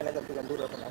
anaweza kupiga nduru hapo na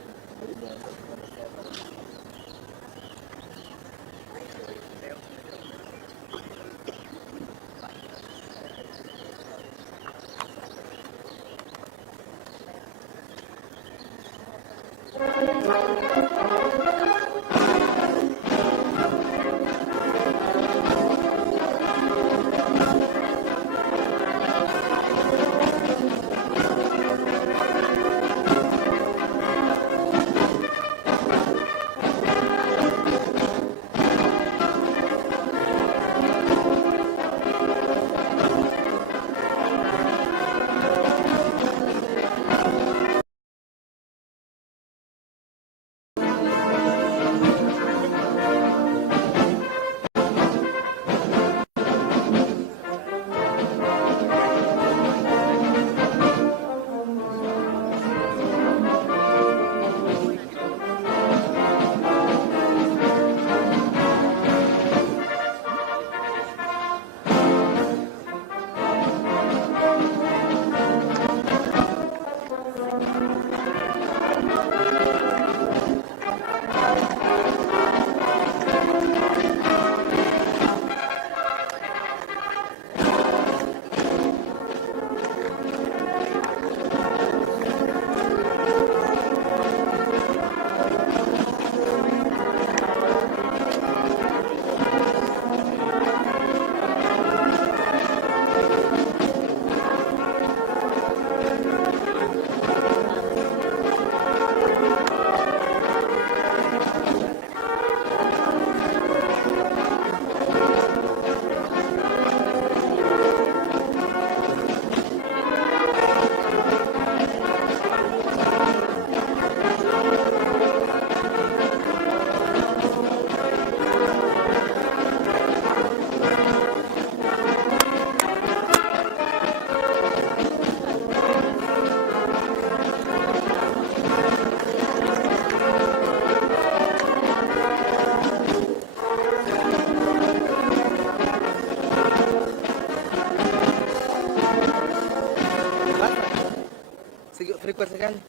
frecuencia gani?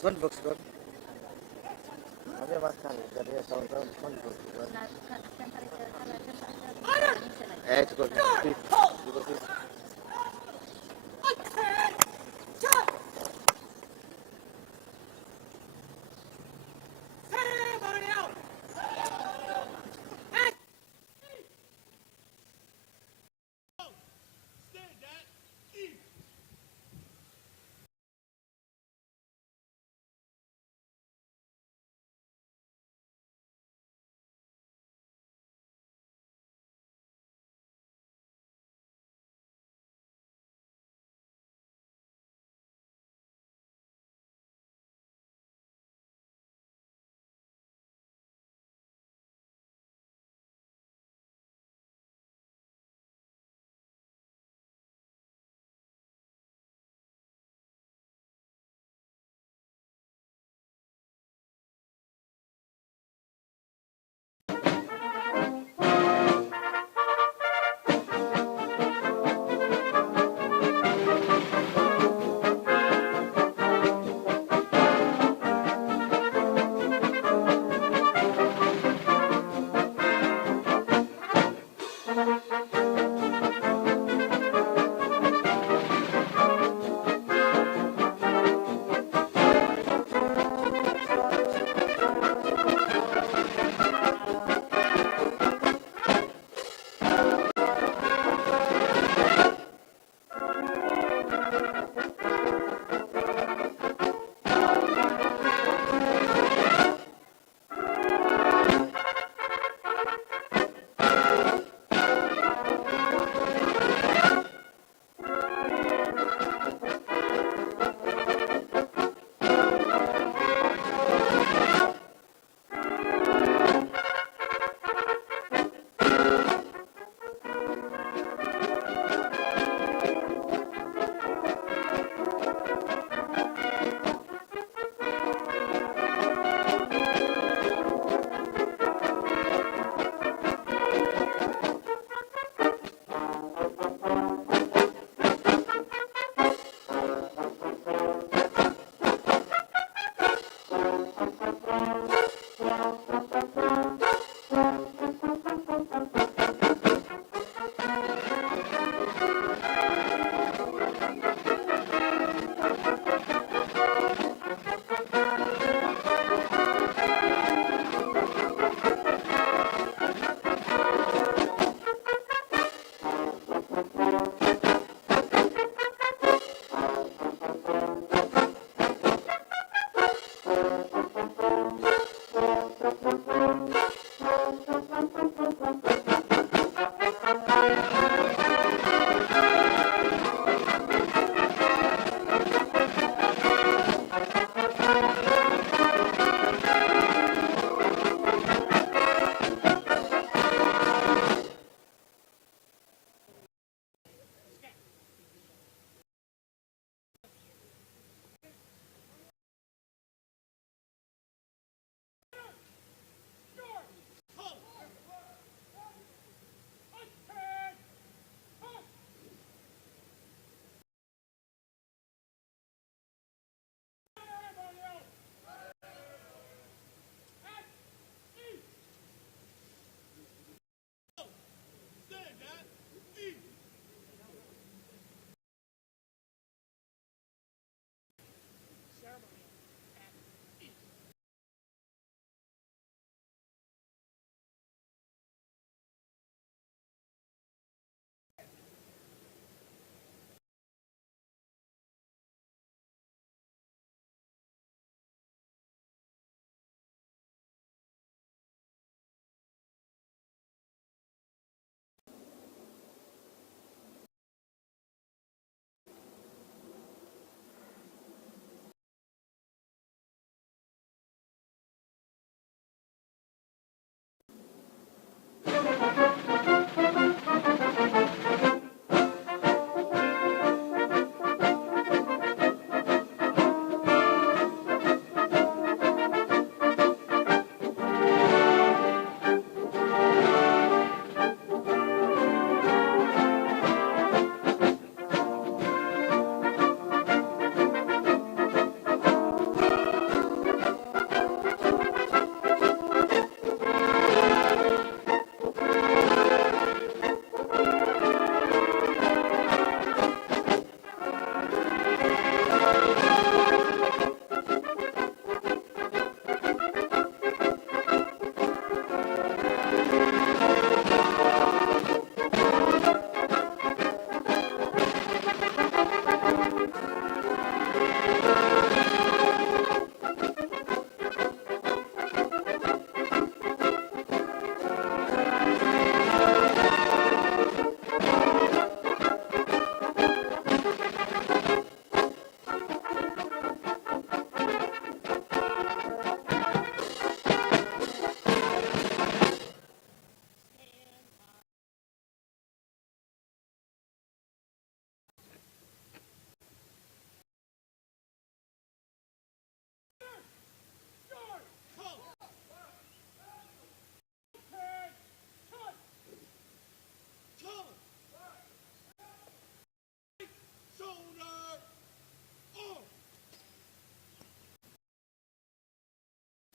Soundbox bro. Ada mas kan dari soundbox. Cukup.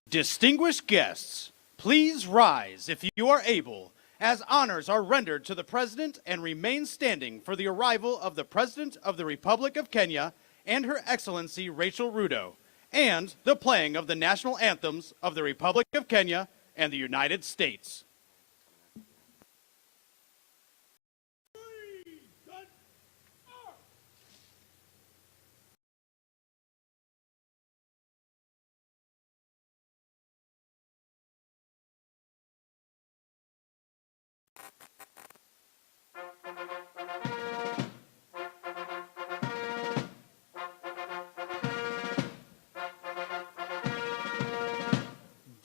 Distinguished guests, please rise if you are able, as honors are rendered to the President and remain standing for the arrival of the President of the Republic of Kenya and Her Excellency Rachel Ruto, and the playing of the national anthems of the Republic of Kenya and the United States.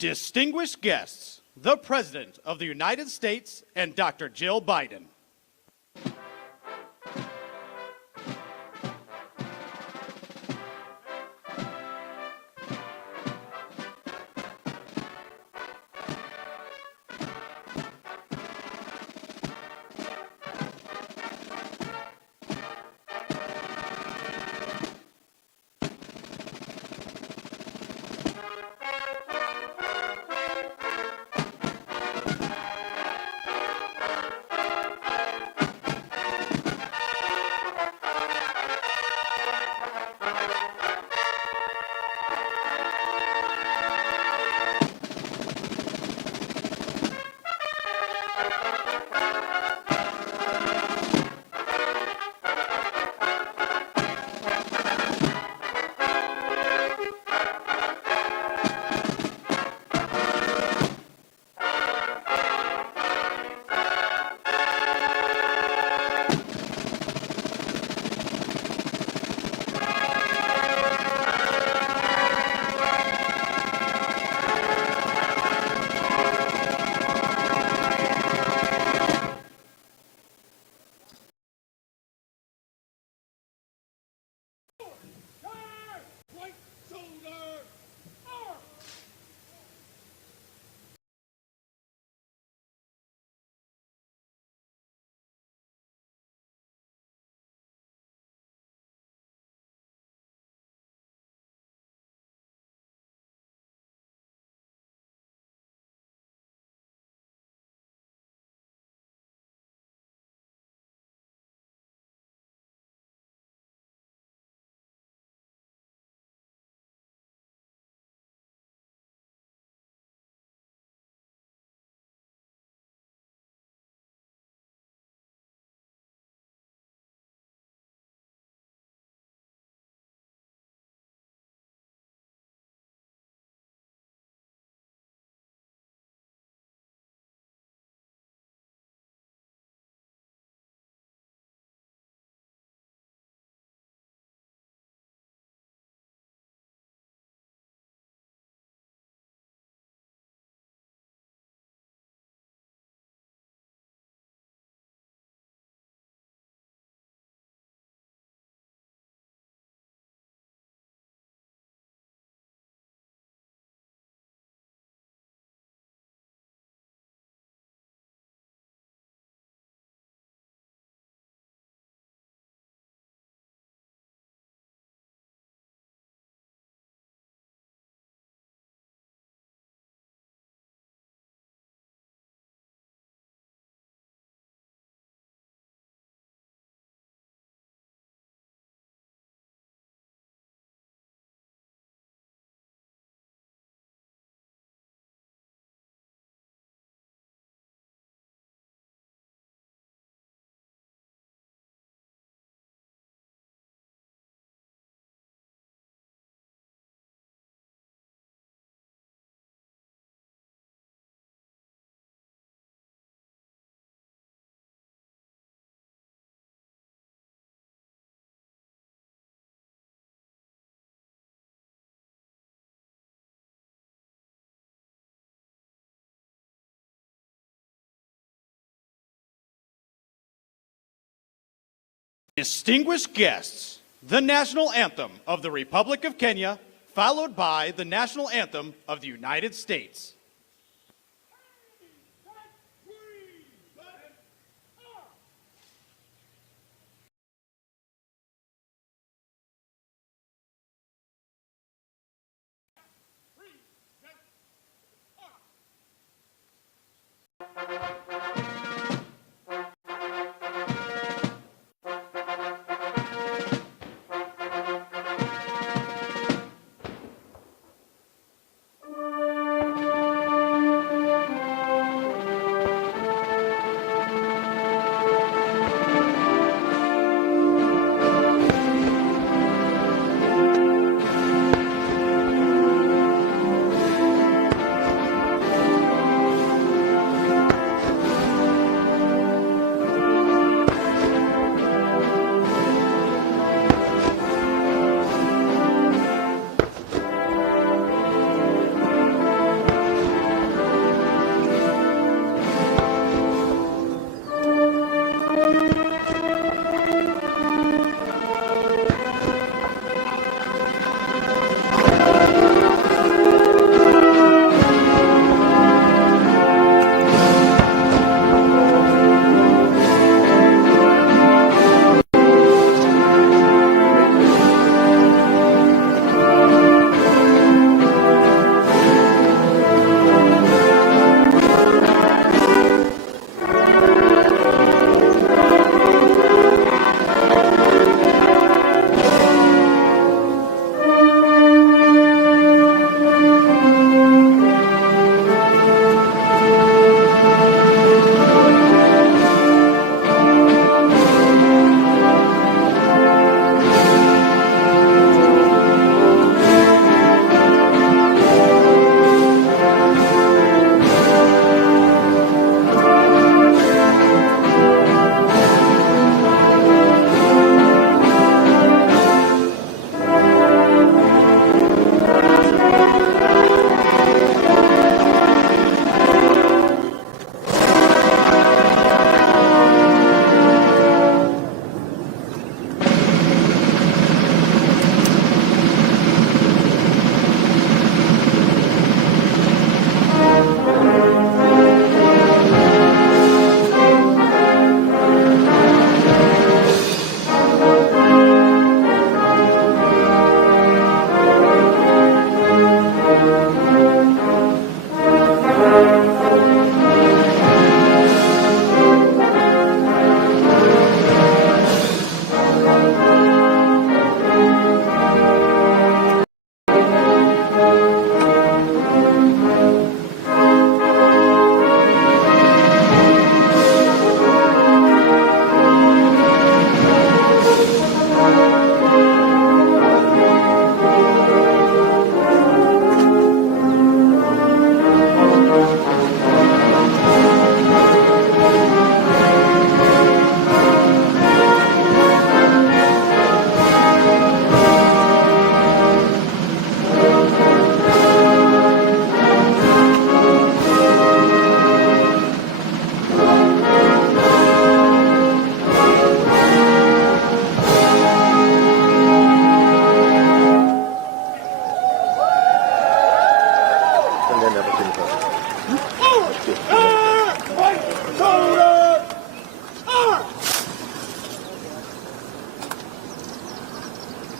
Distinguished guests, the President of the United States and Dr. Jill Biden. Distinguished guests, the national anthem of the Republic of Kenya, followed by the national anthem of the United States.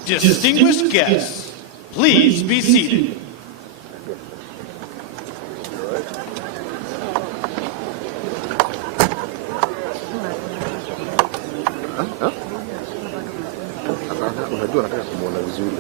Distinguished guests, please be seated. Unajua nataka kumuona vizuri.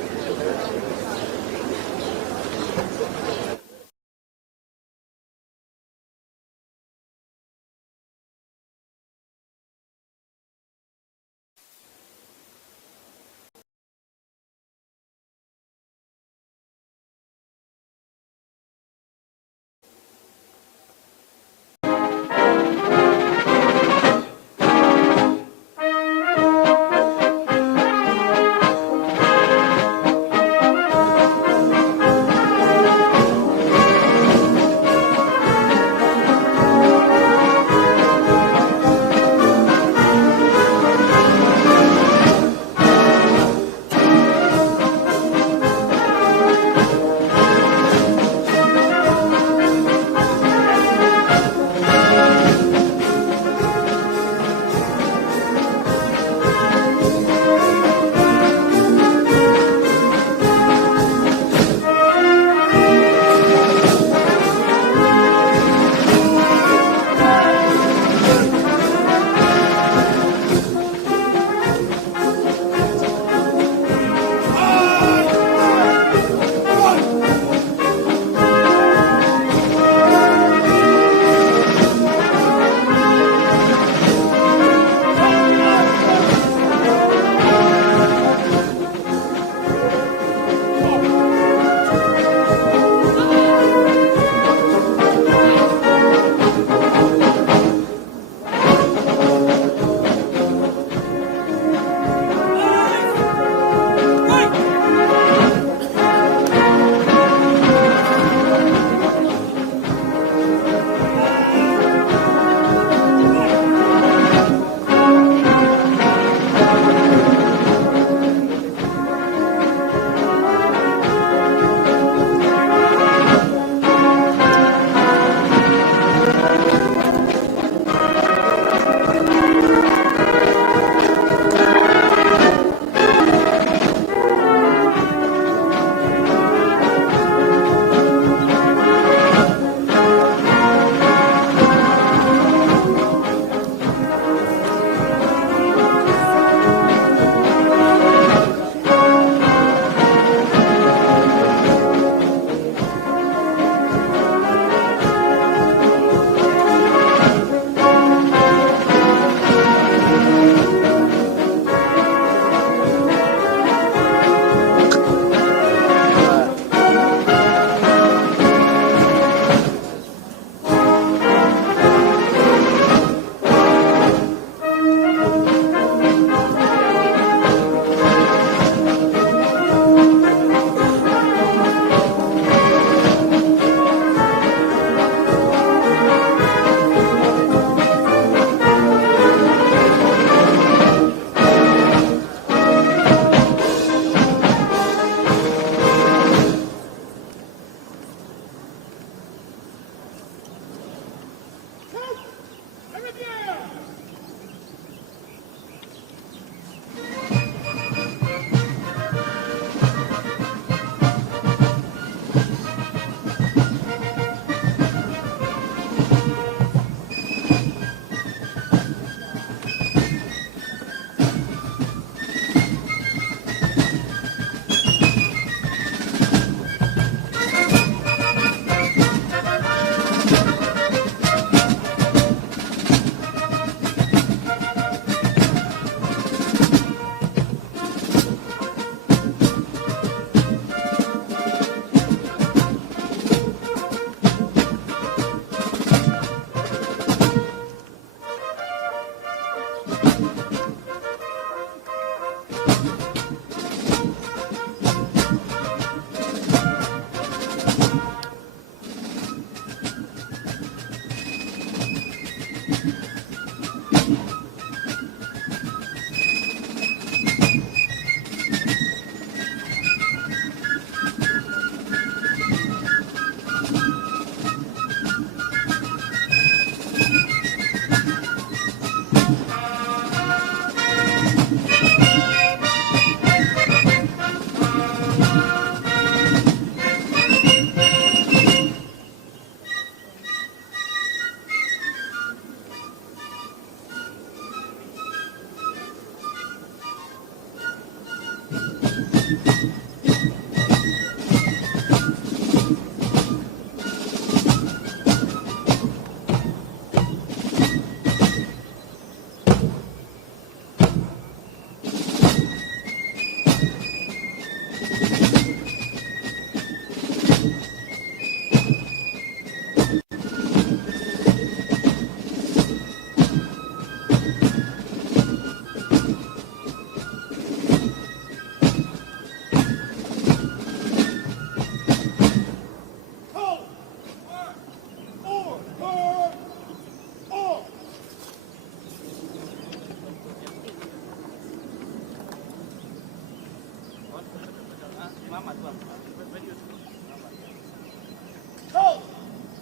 Coach,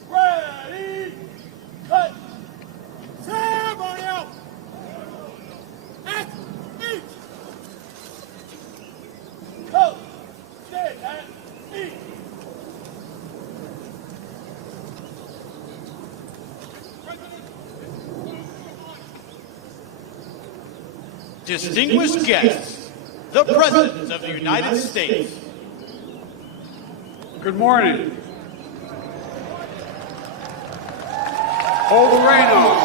ready, cut. Ceremonial. At each. Coach, stand at each. Distinguished guests, the President of the United States. Good morning. Hold the rein on.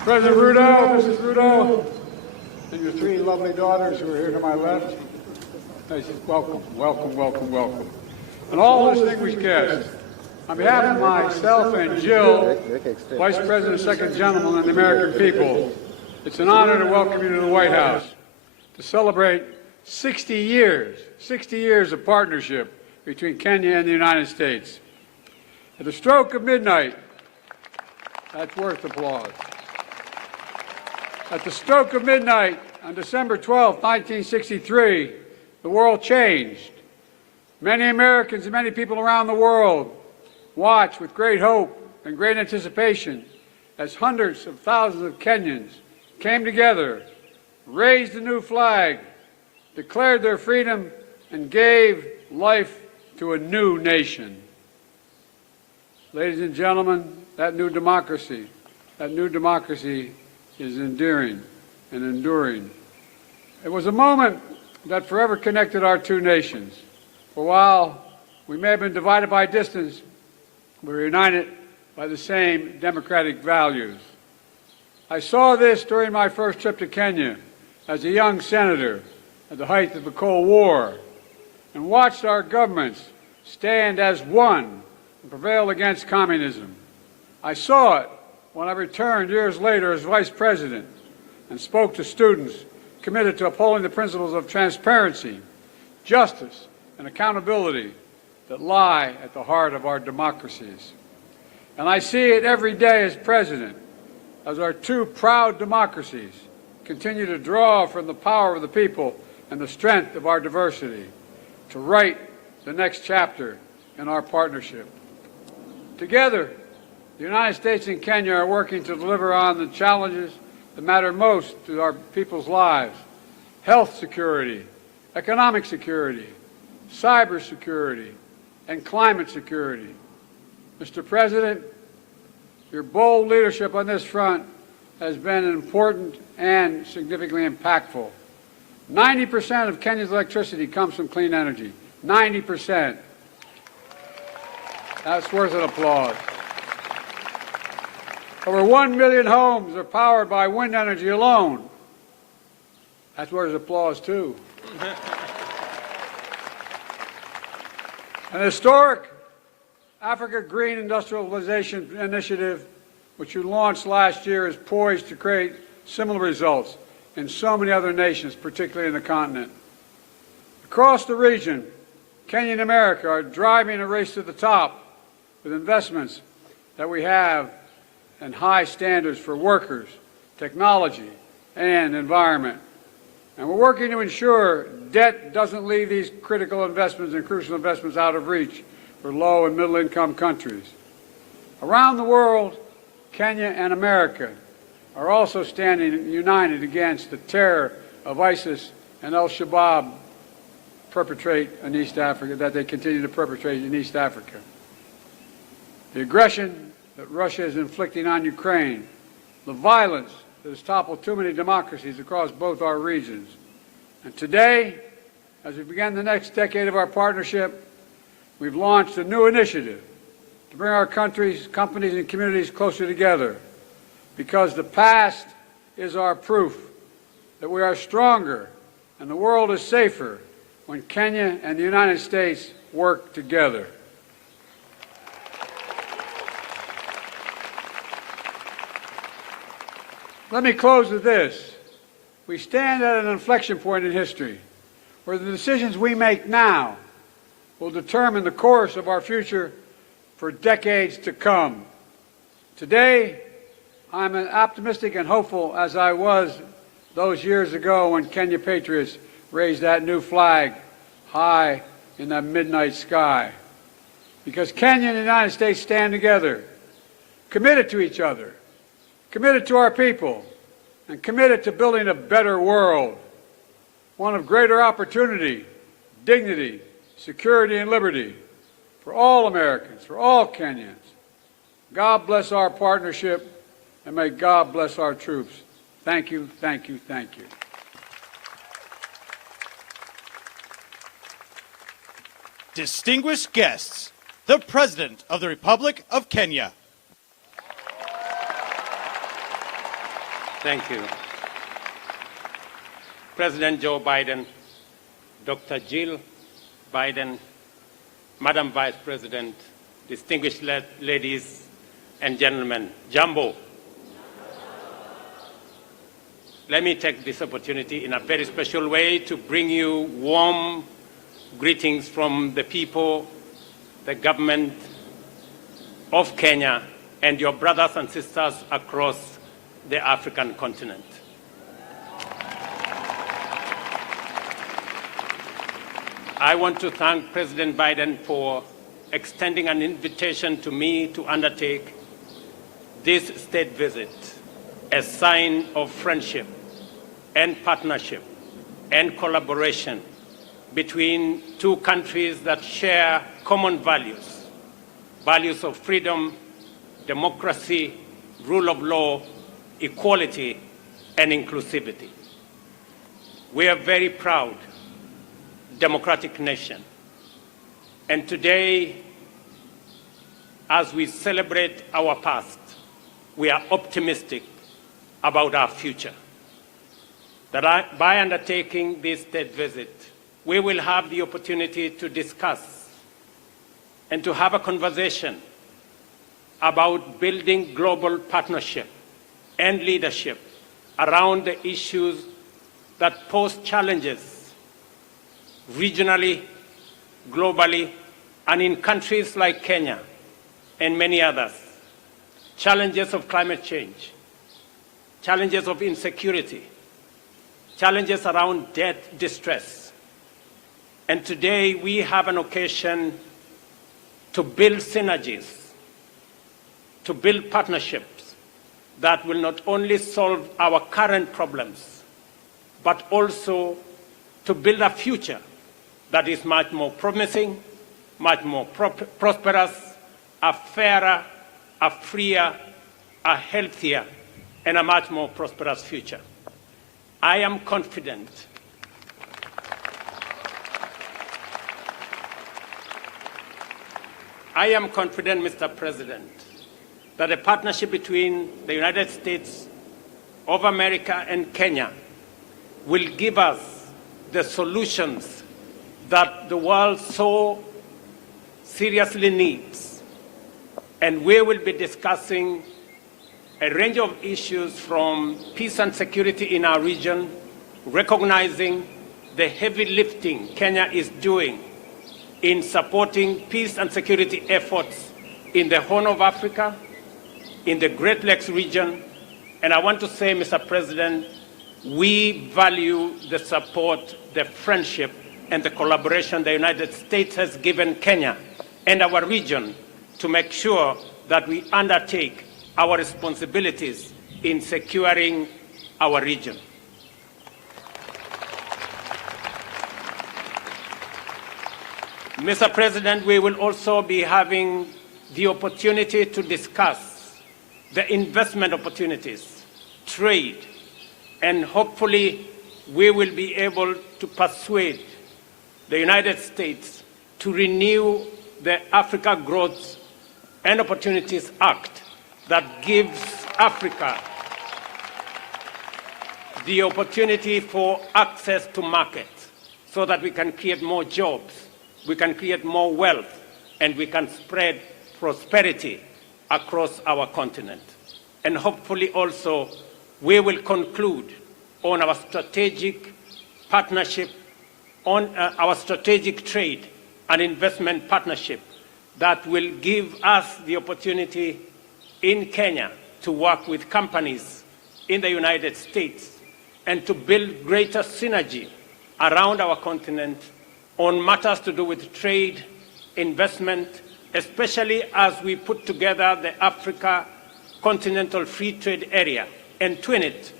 President Ruto, Mrs. Ruto, and your three lovely daughters who are here to my left. Welcome, welcome, welcome, welcome. And all distinguished guests, on behalf of myself and Jill, Vice President, Second Gentleman, and the American people, it's an honor to welcome you to the White House to celebrate 60 years of partnership between Kenya and the United States. At the stroke of midnight, that's worth applause. At the stroke of midnight on December 12, 1963, the world changed. Many Americans and many people around the world watched with great hope and great anticipation as hundreds of thousands of Kenyans came together, raised a new flag, declared their freedom, and gave life to a new nation. Ladies and gentlemen, that new democracy is enduring and enduring. It was a moment that forever connected our two nations. For while we may have been divided by distance, we were united by the same democratic values. I saw this during my first trip to Kenya as a young senator at the height of the Cold War, and watched our governments stand as one and prevail against communism. I saw it when I returned years later as Vice President and spoke to students committed to upholding the principles of transparency, justice, and accountability that lie at the heart of our democracies. And I see it every day as President, as our two proud democracies continue to draw from the power of the people and the strength of our diversity to write the next chapter in our partnership. Together, the United States and Kenya are working to deliver on the challenges that matter most to our people's lives: health security, economic security, cyber security, and climate security. Mr. President, your bold leadership on this front has been important and significantly impactful. 90% of Kenya's electricity comes from clean energy. 90%. That's worth an applause. Over 1 million homes are powered by wind energy alone. That's worth applause, too. An historic Africa Green Industrialization Initiative, which you launched last year, is poised to create similar results in so many other nations, particularly in the continent. Across the region, Kenya and America are driving a race to the top with investments that we have and high standards for workers, technology, and environment. And we're working to ensure debt doesn't leave these critical investments and crucial investments out of reach for low and middle income countries. Around the world, Kenya and America are also standing united against the terror of ISIS and al-Shabaab perpetrate in East Africa, that they continue to perpetrate in East Africa. The aggression that Russia is inflicting on Ukraine, the violence that has toppled too many democracies across both our regions. And today, as we begin the next decade of our partnership, we've launched a new initiative to bring our countries, companies, and communities closer together, because the past is our proof that we are stronger and the world is safer when Kenya and the United States work together. Let me close with this. We stand at an inflection point in history where the decisions we make now will determine the course of our future for decades to come. Today, I'm as optimistic and hopeful as I was those years ago when Kenya patriots raise that new flag high in that midnight sky. Because Kenya and the United States stand together, committed to each other, committed to our people, and committed to building a better world, one of greater opportunity, dignity, security, and liberty for all Americans, for all Kenyans. God bless our partnership, and may God bless our troops. Thank you, thank you, thank you. Distinguished guests, the President of the Republic of Kenya. Thank you. President Joe Biden, Dr. Jill Biden, Madam Vice President, distinguished ladies and gentlemen, Jambo. Let me take this opportunity in a very special way to bring you warm greetings from the people, the government of Kenya, and your brothers and sisters across the African continent. I want to thank President Biden for extending an invitation to me to undertake this state visit, a sign of friendship and partnership and collaboration between two countries that share common values, values of freedom, democracy, rule of law, equality, and inclusivity. We are a very proud democratic nation. And today, as we celebrate our past, we are optimistic about our future. That by undertaking this state visit, we will have the opportunity to discuss and to have a conversation about building global partnership and leadership around the issues that pose challenges regionally, globally, and in countries like Kenya and many others. Challenges of climate change, challenges of insecurity, challenges around debt distress. And today we have an occasion to build synergies, to build partnerships that will not only solve our current problems, but also to build a future that is much more promising, much more prosperous, a fairer, a freer, a healthier, and a much more prosperous future. I am confident Mr. President, that a partnership between the United States of America and Kenya will give us the solutions that the world so seriously needs. And we will be discussing a range of issues from peace and security in our region, recognizing the heavy lifting Kenya is doing in supporting peace and security efforts in the Horn of Africa, in the Great Lakes region. And I want to say, Mr. President, we value the support, the friendship, and the collaboration the United States has given Kenya and our region to make sure that we undertake our responsibilities in securing our region. Mr. President, we will also be having the opportunity to discuss the investment opportunities, trade, and hopefully we will be able to persuade the United States to renew the Africa Growth and Opportunities Act that gives Africa the opportunity for access to markets so that we can create more jobs, we can create more wealth, and we can spread prosperity across our continent. And hopefully also we will conclude on our strategic partnership, on our strategic trade and investment partnership that will give us the opportunity in Kenya to work with companies in the United States and to build greater synergy around our continent on matters to do with trade, investment, especially as we put together the Africa Continental Free Trade Area and twin it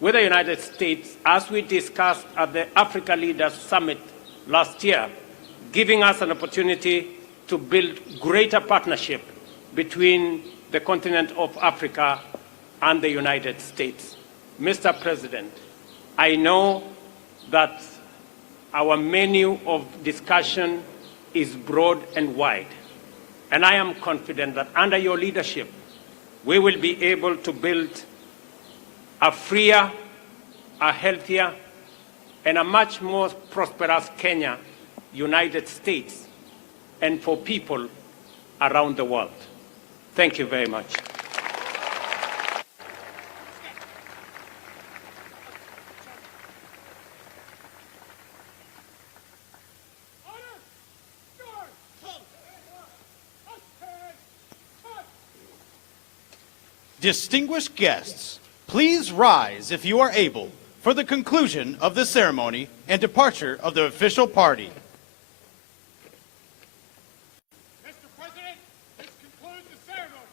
with the United States, as we discussed at the Africa Leaders Summit last year, giving us an opportunity to build greater partnership between the continent of Africa and the United States. Mr. President, I know that our menu of discussion is broad and wide, and I am confident that under your leadership, we will be able to build a freer, a healthier, and a much more prosperous Kenya, United States, and for people around the world. Thank you very much. Distinguished guests, please rise if you are able for the conclusion of the ceremony and departure of the official party. Mr. President, this concludes the ceremony.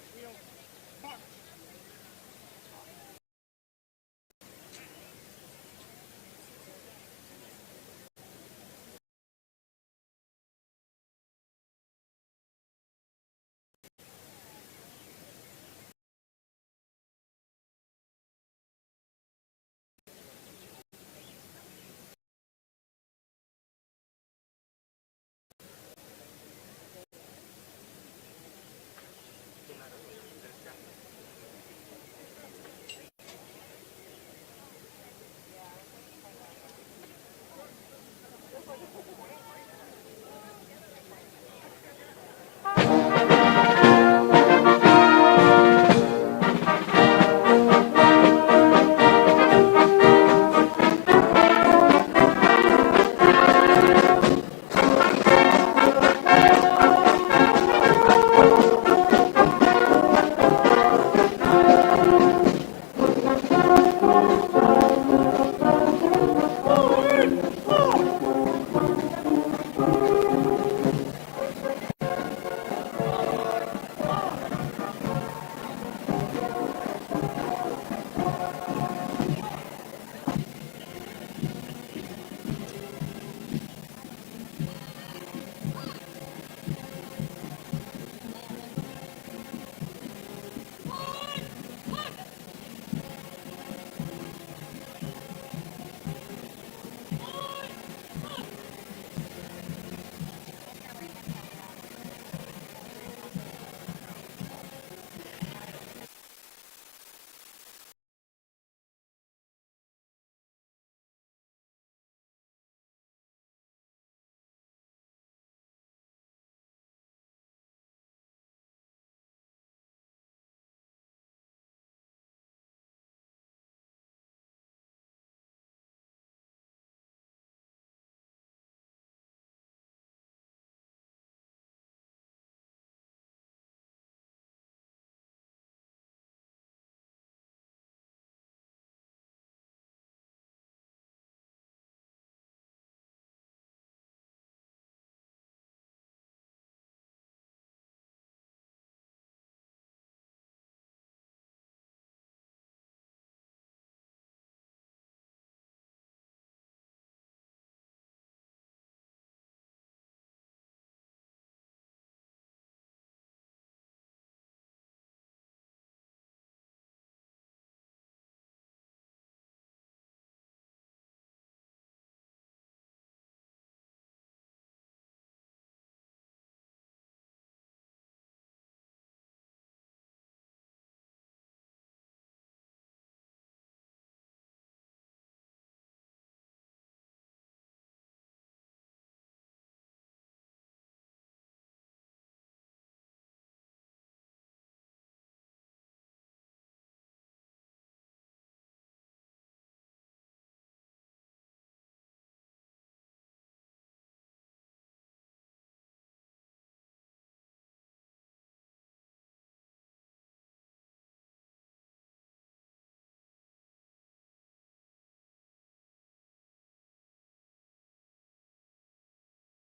rights we owe